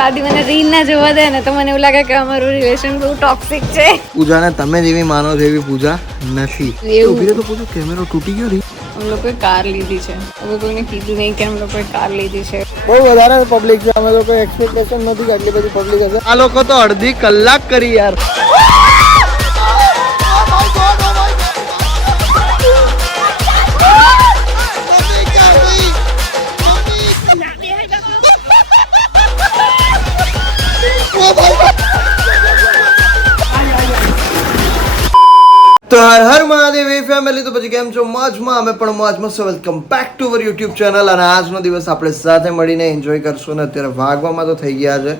આદિ મને રીલ ના જોવા દે ને તો મને એવું લાગે કે અમારું રિલેશન બહુ ટોક્સિક છે. પૂજાને તમે જેવી માનો છો એવી પૂજા નથી. ઉભી તો પૂછો કેમેરો તૂટી ગયો રી. અમે લોકોએ કાર લીધી છે. હવે કોઈને કીધું નહીં કે અમે લોકોએ કાર લીધી છે. બહુ વધારે પબ્લિક છે. અમે લોકો એક્સપેક્ટેશન નથી કે આટલી બધી પબ્લિક હશે. આ લોકો તો અડધી કલાક કરી યાર. તો હર મહાદેવ ફેમિલી, તો પછી કેમ છો? મોજમાં. અમે પણ મોજમાં. સો welcome back to our YouTube channel. અને આજનો દિવસ આપણે સાથે મળીને એન્જોય કરશું ને અત્યારે વાગવામાં તો થઈ ગયા છે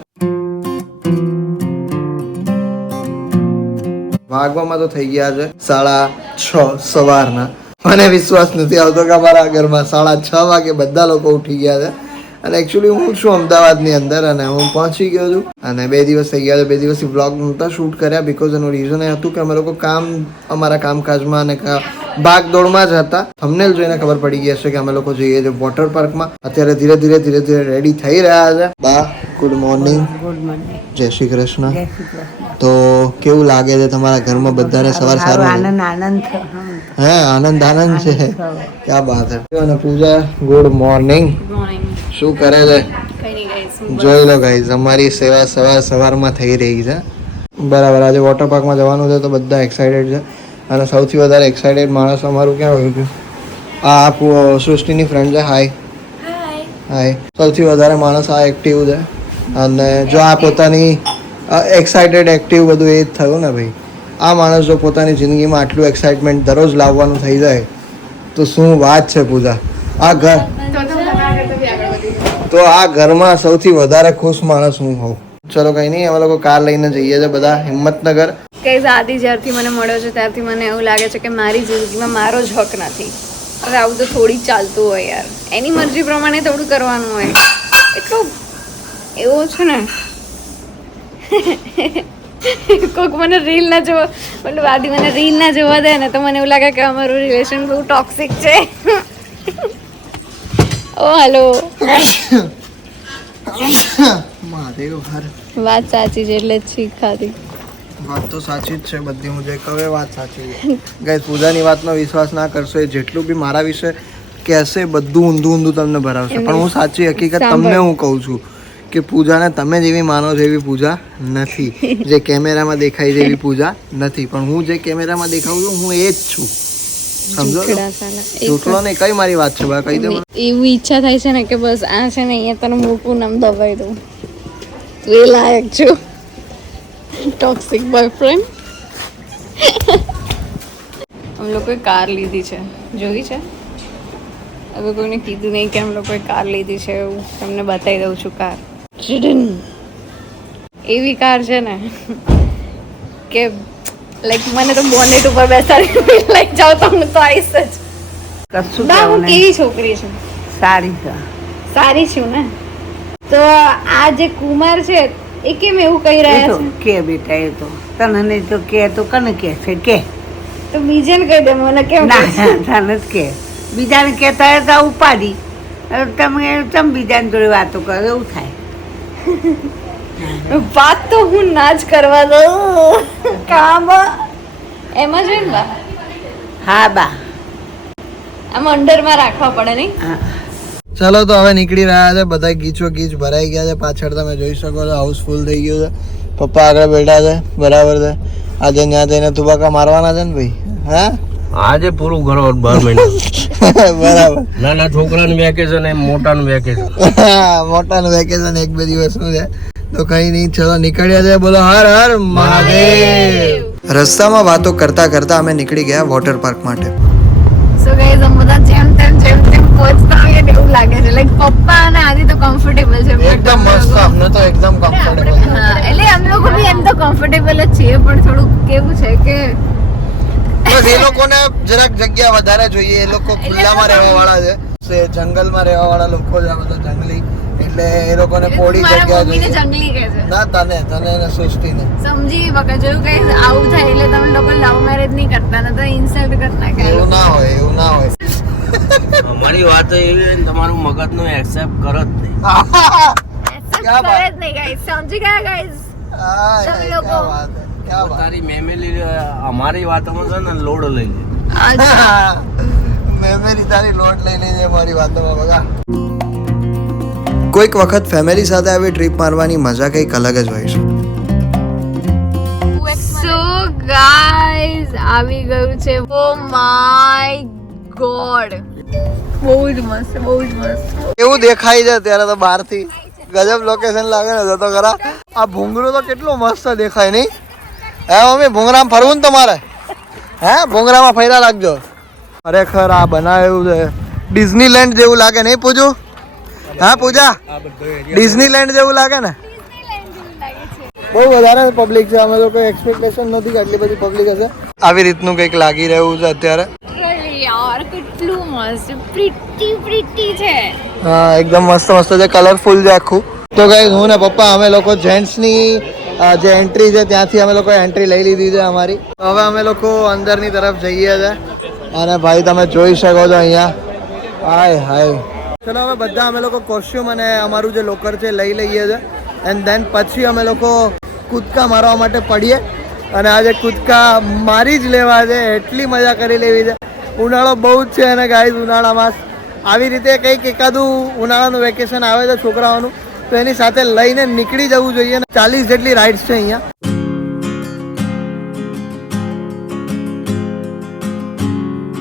6:30 સવારના. મને વિશ્વાસ નથી આવતો કે અમારા ઘરમાં 6:30 વાગે બધા લોકો ઉઠી ગયા છે. અને એકચ્યુઅલી હું છું અમદાવાદની અંદર અને હું પહોંચી ગયો છું. અને 2 દિવસ થઈ ગયા છે. 2 દિવસથી વ્લોગ નહોતા શૂટ કર્યા બીકોઝ એનું રીઝન એ હતું કે અમે લોકો અમારા કામકાજમાં અને ભાગદોડમાં જ હતા. થંબનેલ જોઈને ખબર પડી ગઈ હશે કે અમે લોકો જઈએ છીએ વોટર પાર્કમાં. અત્યારે ધીરે ધીરે રેડી થઈ રહ્યા છે. બા ગુડ મોર્નિંગ. જય શ્રી કૃષ્ણ. તો કેવું લાગે છે તમારા ઘરમાં બધાને? સવાર સારું આનંદ છે. ક્યાં વાત છે. અને પૂજા ગુડ મોર્નિંગ. શું કરે છે? જોઈ લો ગાઈઝ, અમારી સેવા સવારમાં થઈ રહી છે. બરાબર. આજે વોટર પાર્કમાં જવાનું છે તો બધા એક્સાઇટેડ છે. અને સૌથી વધારે એક્સાઇટેડ માણસ અમારું ક્યાં હોય છે? આ સૃષ્ટિની ફ્રેન્ડ છે. હાય. સૌથી વધારે માણસ આ એક્ટિવ છે. અને જો આ પોતાની એક્સાઇટેડ એક્ટિવ બધું એ જ થયું ને ભાઈ. આ માણસ જો પોતાની જિંદગીમાં આટલું એક્સાઇટમેન્ટ દરરોજ લાવવાનું થઈ જાય તો શું વાત છે પૂજા. તો આ ઘરમાં સૌથી વધારે ખુશ માણસ હું હોઉં. ચલો કઈ નહીં, અમે લોકો કાર લઈને જઈએ છીએ બધા હિંમતનગર. કઈ આદિ જ્યારથી મને મળ્યો છે ત્યારથી મને એવું લાગે છે કે મારી જિંદગીમાં મારો જ હક નથી. હવે આવું તો થોડી ચાલતું હોય યાર. એની મરજી પ્રમાણે થોડું કરવાનું હોય. એટલું એવું છે ને. કોઈક મને રીલ ના જોવા મતલબ આદિ મને રીલ ના જોવા દે ને તો મને એવું લાગે કે અમારું રિલેશન બહુ ટોક્સિક છે. ઓ હેલો. વાત સાચી છે એટલે જ શીખ ખાધી. વાત તો સાચી જ છે બધી. હું જે કહે વાત સાચી છે. ગાઈસ, પૂજાની વાતનો વિશ્વાસ ના કરશો. એ જેટલું બી મારા વિશે કહેશે બધું ઊંધું તમને ભરાવશે. પણ હું સાચી હકીકત તમને હું કહું છું કે પૂજાને તમે જેવી માનો છો એવી પૂજા નથી. જે કેમેરામાં દેખાય છે એવી પૂજા નથી. પણ હું જે કેમેરામાં દેખાઉં છું હું એ જ છું. સમજો? છૂટલો નહીં. કઈ મારી વાત છે બા? કહી દે. એવી ઈચ્છા થાય છે ને કે બસ આ છે ને અહીંયા તને મોટું નામ દબાઈ દઉં. એ લાયક છું. Toxic boyfriend. અમે લોકોએ કાર લીધી છે. જોઈ છે? હવે કોઈને કીધું નહીં કે અમે લોકોએ કાર લીધી છે. એવું તમને બતાવી દઉં છું કાર. એવી કાર છે ને કે લાઈક મને તો બોનેટ ઉપર બેસાડી લઈ જાવ તો હું તો આવીશ જ. બા, હું કેવી છોકરી છું? સારી છું ને. તો આ જે કુમાર છે એ કેમ એવું કહી રહ્યા છે? કે બેટા એ તો તને નહીં તો કે તો કને કે છે કે તો બીજાને કહી દે. મને કેમ ના તને જ કે બીજાને કહેતા હોય તો ઉપાડી. તમે બીજાને જોડે વાતો કરો એવું થાય. વાત તો હું ના જ કરવા દઉં. કામ એમાં જ બા. હા બા, આમ અંડરમાં રાખવા પડે નહીં? ચાલો તો હવે નીકળી રહ્યા છે. બધા ગીચો ગીચ ભરાઈ ગયા છે. પાછળ તમે જોઈ શકો છો હાઉસફુલ થઈ ગયું છે. પપ્પા આગળ બેઠા છે. બરાબર છે. આજે ત્યાં જઈને તુબાકા મારવાના છે ને ભાઈ? હા, આજે પૂરું કરો 12 મહિના. બરાબર. નાના છોકરાનું વેકેશન એમ મોટાનું વેકેશન. મોટાનું વેકેશન 1-2 દિવસનું છે. તો કઈ નહીં, ચલો નીકળ્યા છે. બોલો હર હર મહાદેવ. રસ્તામાં વાતો કરતા કરતા અમે નીકળી ગયા વોટર પાર્ક માટે. સો ગાઈઝ, અમે બધા જેમ તેમ પહોંચતા હોઈએ ને એવું લાગે છે. લાઈક પપ્પા અને આદિ તો કમ્ફર્ટેબલ છે. એકદમ મસ્ત. અમને તો એકદમ કમ્ફર્ટેબલ. હા, એટલે અમે લોકો બી એમ તો કમ્ફર્ટેબલ જ છીએ પણ થોડુંક કેવું છે કે બસ એ લોકોને જરાક જગ્યા વધારે જોઈએ. એ લોકો ખુલ્લામાં રહેવા વાળા છે. જંગલમાં રહેવા વાળા લોકો છે. બધા જંગલી. એટલે એ લોકોને પોડી જગ્યા જોઈએ. જંગલી કહે છે. ના, તને ને સૃષ્ટિને સમજી બકા. જોયું કઈ આવું થાય એટલે તમે લોકો લવ મેરેજ નહીં કરતા ને તો ઇન્સલ્ટ કરતા. એવું ના હોય. અમારી વાત એવી તમારું મગજનું એક્સેપ્ટ કરો જ નહીં. क्या કરે बात જ નહીં ગાઈસ, સમજી ગયા ગાઈસ? हाय सब हाय, लोगों क्या को। बात है क्या बात તારી મેમેલી અમારી વાતોમાં છે ને લોડ લઈ લે. મેં મેરી તારી લોટ લઈ લેજે મારી વાતોમાં બગા. કોઈક વખત ફેમિલી સાથે આવી ટ્રીપ મારવાની મજા કંઈક અલગ જ હોય છે. સો ગાઈસ આવી ગયું છે. ઓ માય ગોડ, બહુ જ મસ્ત, બહુ જ મસ્ત. એવું દેખાય છે ત્યારે તો બહારથી ગજબ લોકેશન લાગે ને જતો ખરા. આ ભૂંગળું તો કેટલું મસ્ત દેખાય નહીં? હે મમ્મી ભૂંગરામાં ફરવું ને તમારે? હે ભૂંગરામાં ફર્યા લાગજો. ખરેખર આ બનાવ્યું છે ડિઝનીલેન્ડ જેવું લાગે નહીં પૂજું? હા પૂજા, ડિઝનીલેન્ડ જેવું લાગે ને? બહુ વધારે પબ્લિક છે. અમે લોકો એક્સપેક્ટેશન નથી કે આટલી બધી પબ્લિક હશે. આવી રીતનું કંઈક લાગી રહ્યું છે અત્યારે. યાર કેટલું મસ્ત, પ્રિટી છે. હા એકદમ મસ્ત મસ્ત છે, કલરફુલ છે આખું. તો ગાઈસ હું ને પપ્પા અમે લોકો જેન્ટ્સની જે એન્ટ્રી છે ત્યાંથી અમે લોકો એન્ટ્રી લઈ લીધી છે અમારી. હવે અમે લોકો અંદરની તરફ જઈએ છે અને ભાઈ તમે જોઈ શકો છો અહીંયા. હાય હાય. ચલો હવે બધા અમે લોકો કોસ્ટ્યુમ અને અમારું જે લોકર છે લઈ લઈએ છે એન્ડ દેન પછી અમે લોકો કૂદકા મારવા માટે પડીએ. અને આજે કૂદકા મારી જ લેવા છે, એટલી મજા કરી લેવી છે. ઉનાળો બહુ જ છે અને ગાઈસ ઉનાળામાં આવી રીતે કંઈક એકાદું ઉનાળાનું વેકેશન આવે છે છોકરાઓનું તો એની સાથે લઈને નીકળી જવું જોઈએ. 40 જેટલી રાઇડ્સ છે અહીંયા.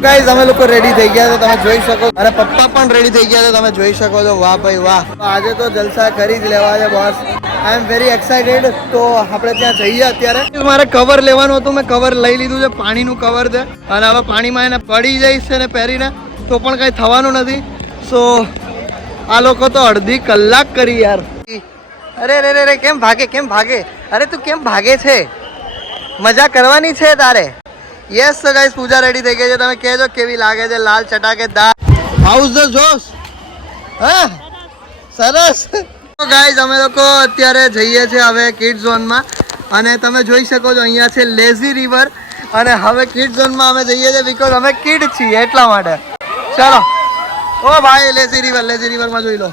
ગાઈસ અમે લોકો રેડી થઈ ગયા છે તમે જોઈ શકો, અને પપ્પા પણ રેડી થઈ ગયા છે તમે જોઈ શકો છો. વાહ ભાઈ વાહ, આજે તો જલસા કરી જ લેવા છે boss. I am very excited. તો આપણે ત્યાં જઈએ અત્યારે. મારે કવર લેવાનું હતું, મેં કવર લઈ લીધું છે, પાણીનું કવર છે. અને હવે પાણીમાં એને પડી જઈશ છે ને પહેરીને તો પણ કંઈ થવાનું નથી. સો આ લોકો તો અડધી કલાક કરી યાર. અરે રે રે રે કેમ ભાગે, કેમ ભાગે? અરે તું કેમ ભાગે છે? મજા કરવાની છે તારે. યસ તો ગાઈસ પૂજા રેડી થઈ ગઈ છે. તમે કહેજો કેવી લાગે છે લાલ ચટાકેદાર. હાઉસ ધ જોશ. હા સરસ. તો ગાઈસ અમે લોકો અત્યારે જઈએ છીએ હવે કિડ ઝોનમાં. અને તમે જોઈ શકો છો અહીંયા છે લેઝી રિવર. અને હવે કિડ ઝોનમાં અમે જઈએ છીએ બીકોઝ અમે કિડ છીએ એટલા માટે. ચલો ઓ ભાઈ લેઝી રિવરમાં જોઈ લો.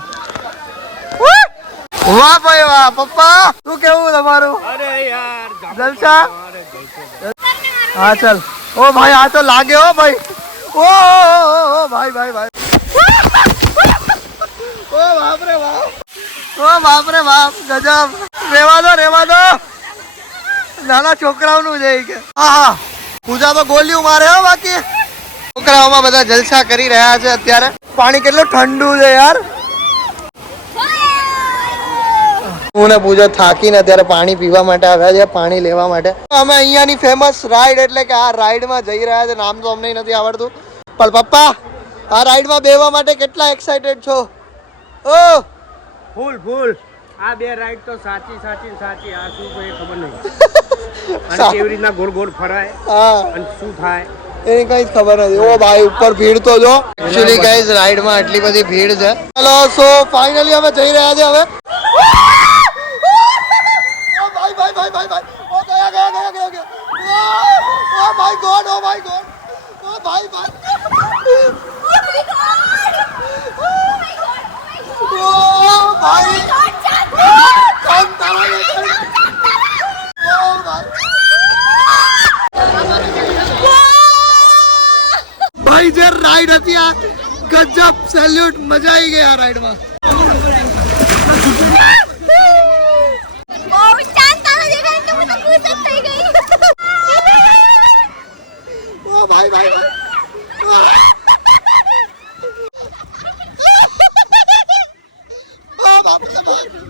વાહ ભાઈ વાહ. પપ્પા શું કેવું તમારું? અરે યાર જલસા. હા ચલ. ઓ ભાઈ આ તો લાગે હો ભાઈ. ઓ ભાઈ ભાઈ ભાઈ. ઓ બાપ રે બાપ. ઓ બાપ રે બાપ ગજબ. રેવા દો નાના છોકરાઓનું છે કે. હા હા પૂજા તો ગોલિયું મારે હો. બાકી છોકરાઓમાં બધા જલસા કરી રહ્યા છે અત્યારે. પાણી કેટલું ઠંડુ છે યાર. હું ને પૂજા થાકીને અત્યારે પાણી પીવા માટે આવ્યા છે, પાણી લેવા માટે. અમે અહીંયાની ફેમસ રાઈડ એટલે કે આ રાઈડમાં જઈ રહ્યા છે. નામ તો અમને નથી આવડતું પણ પપ્પા આ રાઈડમાં બેસવા માટે કેટલા એક્સાઇટેડ છો? ઓ ફૂલ આ બે રાઈડ તો સાચી આ શું કોઈ ખબર નહીં. અને કેવી રીતના ગોળ ગોળ ફરાય હા અને શું થાય એની કઈ જ ખબર નથી. ઓ ભાઈ ઉપર ભીડ તો જો. એકચ્યુઅલી ગાઈઝ રાઈડમાં આટલી બધી ભીડ છે. ચલો સો ફાઇનલી અમે જઈ રહ્યા છે હવે. ભાઈ ઓ ગયા. ઓ માય ગોડ ઓ ભાઈ ભાઈ જે રાઈડ હતી આ ગજબ. સેલ્યુટ. મજા આવી ગઈ આ રાઈડમાં. भाई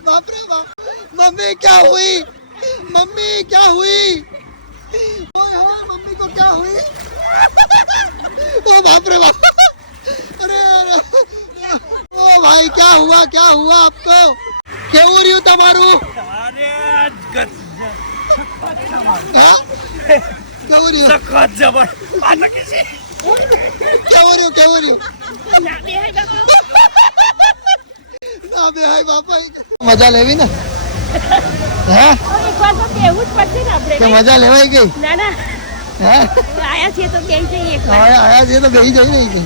बाप रे बाप. मम्मी क्या हुई? मम्मी को क्या हुई? ओ बाप रे बाप. अरे ओ भाई क्या हुआ आपको? કેવું રહ્યું તમારું? કેવું રહ્યું? કેવું રહ્યું? ના બે હાય બાપા. મજા લેવી ને? હે કે મજા લેવાઈ ગઈ? હે આયા છીએ તો બેહી જઈએ નહીં.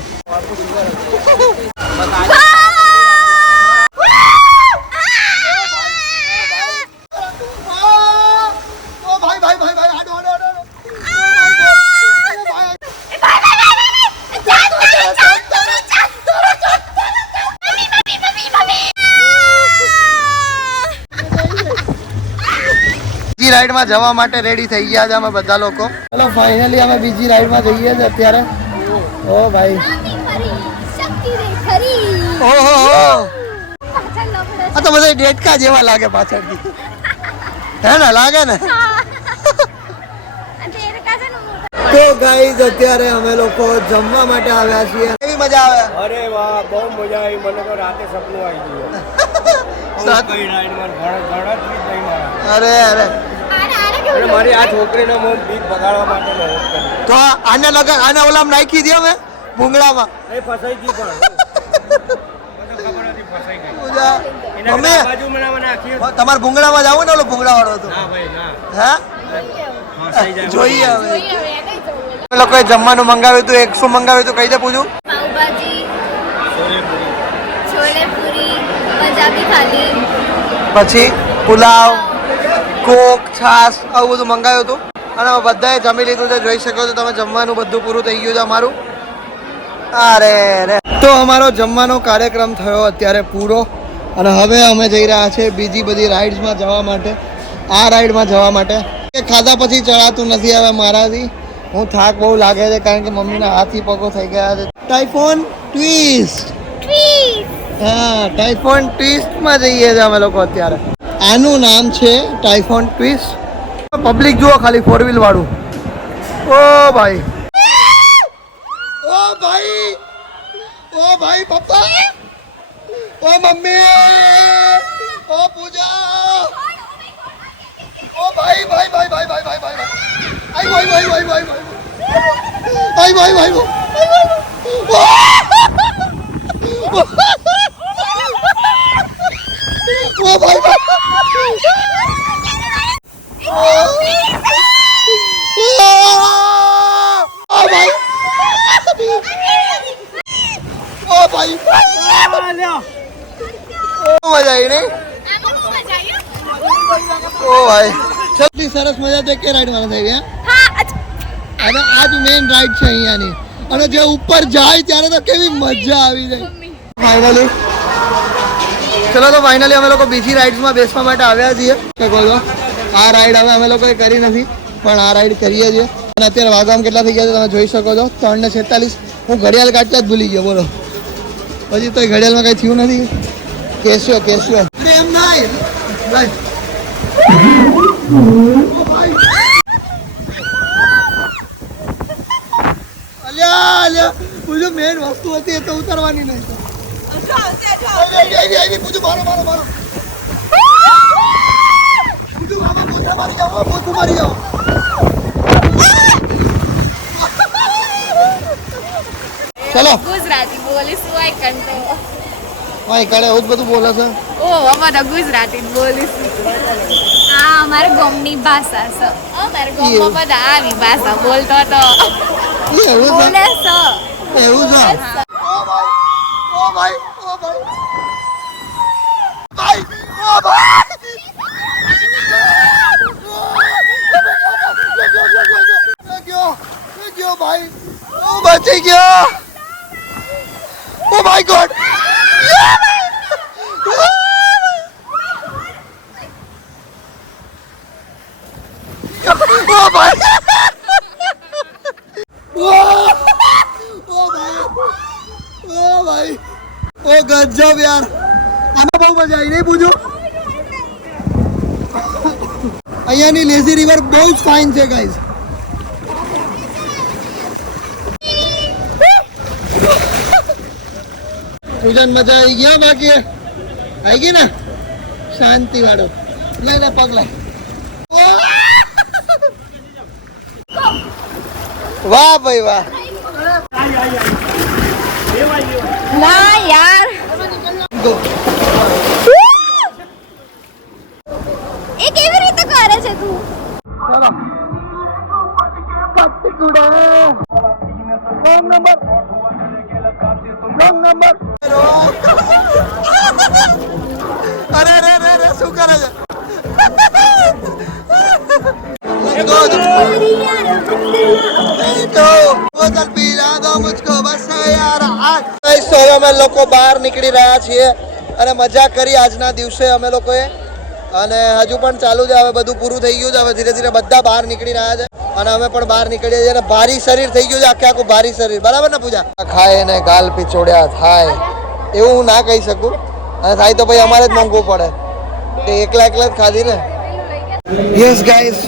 બીજી રાઈડમાં જવા માટે રેડી થઈ ગયા છે અમે બધા લોકો. ચલો ફાઇનલી અમે બીજી રાઈડમાં જઈએ છીએ અત્યારે. ઓ ભાઈ ઓહો આ તો બધા ડેટકા જેવા લાગે પાછળથી. હે ને લાગે ને. તો ગાઈઝ અત્યારે અમે લોકો જમવા માટે આવ્યા છીએ. કેવી મજા આવે? અરે વાહ બહુ મજા આવી. મને તો રાતે સપનું આવી ગયું. કઈ રાઈડમાં ગણતરી જ નહીં મારા. અરે અરે અને મારી આ છોકરીનો મોં બીક બગાડવા માટે મહેનત કરી. તો આને લગન આને ઓલામ નાખી દે અમે ભૂંગળામાં. એ ફસાઈ ગઈ પણ મને ખબર હતી ફસાઈ ગઈ. એના મમ્મી બાજુમાં મને આખી તમારે ભૂંગળામાં જાવ ને ઓલો ભૂંગળા વાળો હતો. ના ભાઈ ના હા ફસાઈ જાય. જોઈએ હવે અમે લોકોએ જમવાનું મંગાવ્યું હતું. 100 મંગાવ્યું હતું. કઈ દે પૂછું. પાવભાજી, છોલે છોલે પૂરી, પંજાબી થાલી, પછી પુલાવ, કોક, છાસ આવું બધું મંગાવ્યું હતું અને અમે બધાએ જમી લીધું છે. જોઈ શકો છો તમે જમવાનું બધું પૂરું થઈ ગયું છે અમારું. અરે રે તો અમારો જમવાનો કાર્યક્રમ થયો અત્યારે પૂરો અને હવે અમે જઈ રહ્યા છે બીજી બધી રાઇડ્સમાં જવા માટે. આ રાઈડમાં જવા માટે ખાધા પછી ચડાતું નથી હવે મારાથી. હું થાક બહુ લાગે છે કારણ કે મમ્મીના હાથી પગો થઈ ગયા છે. ટાઈફોન ટ્વિસ્ટ. હા ટાઈફોન ટ્વિસ્ટમાં જઈએ છીએ અમે લોકો અત્યારે. આનું નામ છે ટાઈફોન ટ્વિસ્ટ. પબ્લિક જુઓ ખાલી 4 વ્હીલ વાળું. ઓ ભાઈ ઓ ભાઈ ઓ ભાઈ પપ્પા ઓ મમ્મી ઓ પૂજા ઓ ભાઈ ભાઈ ભાઈ ભાઈ ભાઈ ભાઈ ભાઈ આઈ ભાઈ ભાઈ ભાઈ ભાઈ આઈ ભાઈ ભાઈ ઓ ભાઈ ઓ ભાઈ મજા આવી નહીં? ઓ ભાઈ સૌથી સરસ મજા તો કે રાઈડ માં થઈ ગયા. અને આ જ મેઇન રાઈડ છે અહીંયાની. અને જે ઉપર જાય ત્યારે તો કેવી મજા આવી જાય. ફાઇનલી ચલો તો ફાઇનલી અમે લોકો બીજી રાઈડ્સમાં બેસવા માટે આવ્યા છીએ. બોલો આ રાઈડ હવે અમે લોકોએ કરી નથી પણ આ રાઈડ કરીએ છીએ. અને અત્યારે વાગવામાં કેટલા થઈ ગયા છે તમે જોઈ શકો છો 3:46. હું ઘડિયાળ કાઢતા જ ભૂલી ગયો. બોલો પછી તો ઘડિયાળમાં કઈ થયું નથી. કેસ્યો એમ નહીં પૂછો મેન વસ્તુ હતી એ તો ઉતારવાની નહીં. પૂછું મારો મારી જાઓ. ચલો ગુજરાતી બોલીશું આઈ કંટો. ભાઈ કાળે એવું જ બધું બોલે છે. ઓ અમે તો ગુજરાતી જ બોલીશું. આ અમારા ગામની ભાષા છે. અમારા ગામમાં બધા આવી ભાષા બોલતો તો એવું બોલે છે. એવું છે. ઓ ભાઈ ગયો ભાઈ. ઓ બચી ગયો. Oh my God. ઓ ભાઈ ઓ ગજબ યાર. આમાં બહુ મજા આવી નહીં પૂછો. અહીંયાની લેઝી રિવર બહુ જ ફાઇન છે ગાઈઝ. પૂજન મજા આવી ગયા. બાકી આવી ગઈ ને શાંતિ વાળો. લઈને પગ લાય. વાહ ભાઈ વાહ. ના યાર એ કેવી રીતે કરે છે તું? ચલો રોંગ નંબર અરે અરે અરે શું કરે છે? અમે લોકો બહાર નીકળી રહ્યા છીએ અને મજા કરી આજના દિવસે અમે લોકોએ. અને હજુ પણ ચાલુ છે. હવે બધું પૂરું થઈ ગયું છે. હવે ધીરે ધીરે બધા બહાર નીકળી રહ્યા છે અને અમે પણ બહાર નીકળીએ છીએ. અને ભારી શરીર થઈ ગયું છે, આખે આખું ભારી શરીર. બરાબર ને પૂજા? ખાય ને ગાલ પીછોડ્યા થાય એવું હું ના કહી શકું. અને થાય તો ભાઈ અમારે જ મોંઘવું પડે. તે એકલા જ ખાધી ને. યસ ગાઈસ,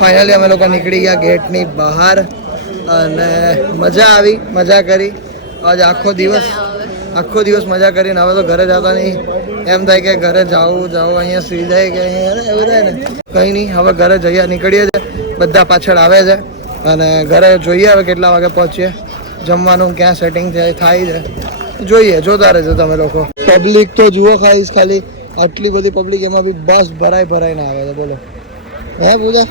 ફાઇનલી અમે લોકો નીકળી ગયા ગેટની બહાર અને મજા આવી, મજા કરી. આજે આખો દિવસ મજા કરીને હવે તો ઘરે જતા નહીં. એમ થાય કે ઘરે જાવું અહીંયા સુઈ જાય કે અહીંયા એવું થાય ને. કંઈ નહીં, હવે ઘરે જઈએ નીકળીએ છીએ. બધા પાછળ આવે છે અને ઘરે જોઈએ હવે કેટલા વાગે પહોંચીએ. જમવાનું ક્યાં સેટિંગ થાય છે જોઈએ. જોતા રહેજો તમે લોકો. પબ્લિક તો જુઓ ખાલી આટલી બધી પબ્લિક, એમાં બી બસ ભરાઈને આવે છે. બોલો હે પૂજા?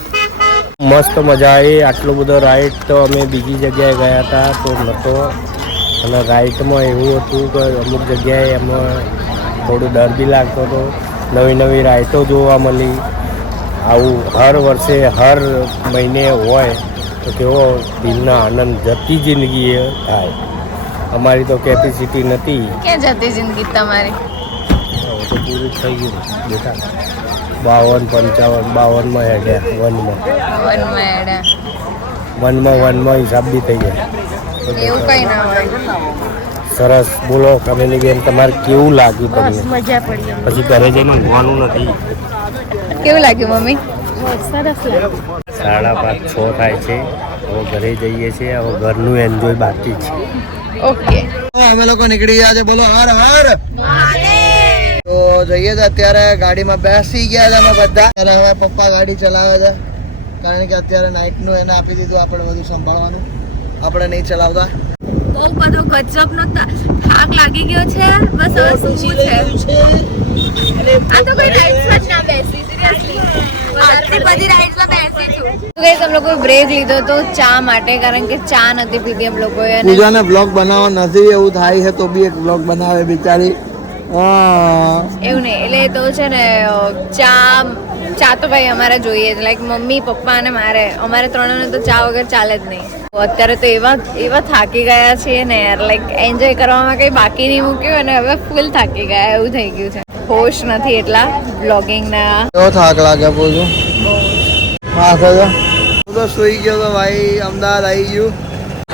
મસ્ત મજા આવી. આટલો બધો રાઈડ તો અમે બીજી જગ્યાએ ગયા હતા તો નહોતો. અને રાઈડમાં એવું હતું કે અમુક જગ્યાએ એમાં થોડું ડર બી લાગતો હતો. નવી રાઈડો જોવા મળી. આવું હર વર્ષે હર મહિને હોય તો કેવો દિલના આનંદ જતી જિંદગી થાય. અમારી તો કેપેસિટી નથી. ક્યાં જતી જિંદગી તમારી? હવે તો પૂરું થઈ ગયું બેટા. 52, 55, 52માં હેડ્યા. વનમાં હિસાબ બી થઈ ગયા. એવું કઈ ના હોય. સરસ. બોલો કમેલી બેન, તમારે કેવું લાગ્યું તમને? મજા પડી. પછી ઘરે જઈને ઊંઘવાનું નથી. કેવું લાગ્યું મમ્મી? 5:30, 6 થાય છે. હવે ઘરે જઈએ છીએ. હવે ઘરનું એન્જોય બાકી છે. ઓકે, અમે લોકો નીકળી ગયા છે. બોલો હર હર. તો જઈએ તો અત્યારે ગાડીમાં બેસી ગયા છે અમે બધા. અને હવે પપ્પા ગાડી ચલાવે છે કારણ કે અત્યારે નાઇટનું એને આપી દીધું આપણે બધું સંભાળવાનું. આપણે નહીં ચલાવતા. બહુ બધો ગજબનો થાક લાગી ગયો છે. બસ હવે સૂવું છે. આ તો કોઈ રાઇડ્સમાં જ ના બેસી. સિરિયસલી આટલી બધી રાઇડ્સમાં બેસી છું. ગાઈસ, हम लोगों બ્રેક લીધો તો ચા માટે, કારણ કે ચા નથી પીધી हम लोगोએ. અને પૂજાને બ્લોગ બનાવવા નથી એવું થાય છે તો બી એક બ્લોગ બનાવે બિચારી. એવું નહીં, એટલે તો છે ને ચા તો ભાઈ અમારે જોઈએ જ. લાઈક મમ્મી, પપ્પા અને અમારે ત્રણને તો ચા વગર ચાલે જ નહીં. અત્યારે તો એવા થાકી ગયા છીએ ને યાર. લાઈક એન્જોય કરવામાં કંઈ બાકી નહીં મૂક્યું અને હવે ફૂલ થાકી ગયા એવું થઈ ગયું છે. હોશ નથી એટલા બ્લોગિંગના. કેવો થાક લાગે પૂછું? માથે તો હું તો સુઈ ગયો તો ભાઈ. અમદાવાદ આવી ગયું.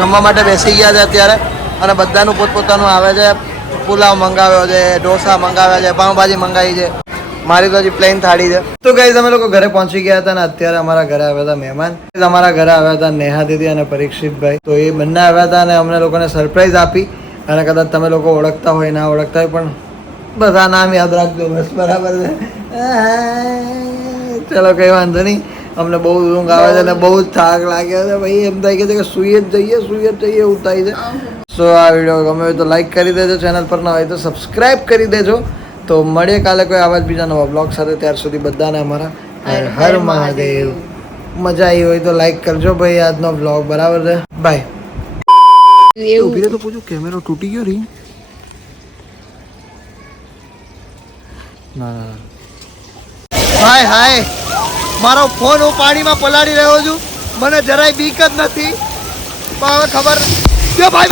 જમવા માટે બેસી ગયા છે અત્યારે અને બધાનું પોતપોતાનું આવે છે. પુલાવ મંગાવ્યો છે, ઢોસા મંગાવ્યા છે, પાઉંભાજી મંગાવી છે. મારી તો હજી પ્લેન થાળી છે. તો ગાઈઝ, અમે લોકો ઘરે પહોંચી ગયા હતા અને અત્યારે અમારા ઘરે આવ્યા હતા મહેમાન. અમારા ઘરે આવ્યા હતા નેહા દીદી અને પરીક્ષિતભાઈ. તો એ બંને આવ્યા હતા અને અમને લોકોને સરપ્રાઈઝ આપી. અને કદાચ તમે લોકો ઓળખતા હોય ના ઓળખતા હોય પણ બધા નામ યાદ રાખજો બસ. બરાબર છે? ચલો કઈ વાંધો નહીં. અમને બહુ ઊંઘ આવે છે અને બહુ જ થાક લાગ્યો છે ભાઈ. એમ થાય કે સુઈ જ જઈએ એવું થાય છે. સો આ વિડીયો ગમે હોય તો લાઈક કરી દેજો. ચેનલ પર ના હોય તો સબસ્ક્રાઈબ કરી દેજો. તો મળીએ કાલે કોઈ આવા જ બીજા નવા બ્લોગ સાથે. ત્યાર સુધી બધાને અમારા હર મહાદેવ. મજા આવી હોય તો લાઈક કરજો ભાઈ આજનો બ્લોગ. બરાબર છે? બાય. ઉભી તો પૂછું, કેમેરો તૂટી ગયો રી? ના. હાય મારો ફોન હું પાણીમાં પલાળી રહ્યો છું. મને જરાય બીક જ નથી. પણ હવે ખબર કે ભાઈ